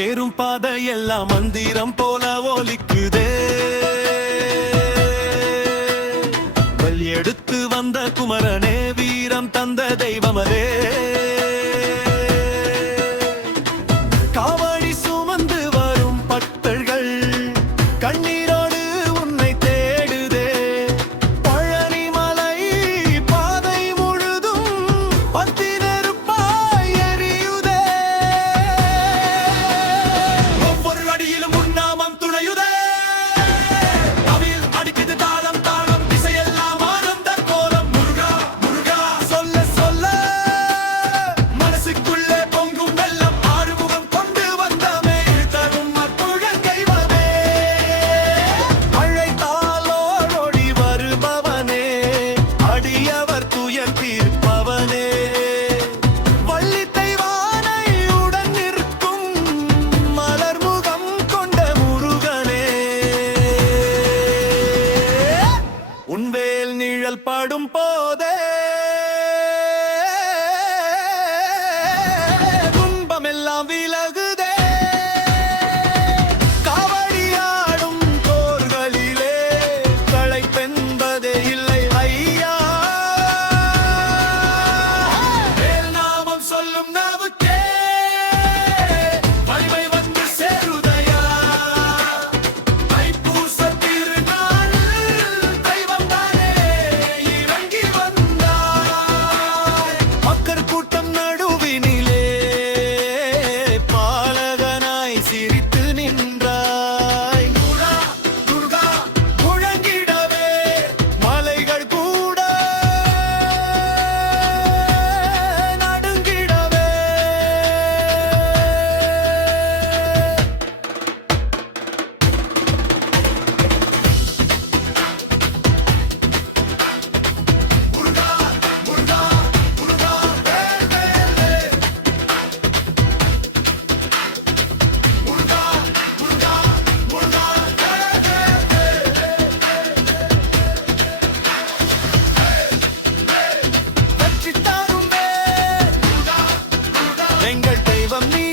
ஏறும் பாதையெல்லாம் மந்திரம் போல ஒலிக்குதே. எடுத்து வந்த குமரனே, வீரம் தந்த தெய்வமரே, காவடி சுமந்து வரும் பக்தர்கள் கண்ணீரோடு உன்னை தேடுதே. பழனி மலை பாதை முழுதும் பத்தி நெருப்பாய் எரியுதே. ஒவ்வொரு அடியிலும் உன்னாமம் துணையுதே. உன்வேல் நிழல் படும் போதே துன்பமெல்லாம் விலகுதே. காவடியாடும் போர்களிலே களைப்பென்பதே இல்லை ஐயா. வேல் நாமம் சொல்லும் நாவுக்கே வலிமை வந்து சேருதையா. தைப்பூச திருநாள் தெய்வம் தானே இறங்கி வந்தாய். மக்கள் கூட்டம் நடுவினிலே பாலகனாய் சிரித்து நின்றாய். துர்கா துர்கா முழங்கிடவே மலைகள் கூட நடுங்கிடவே. முருகா முருகா முருகா வேல் வேல் வேல். முருகா முருகா முருகா வேல் வேல் வேல். வெற்றி தாரும் வேல். முருகா முருகா எங்கள் தெய்வம் நீ.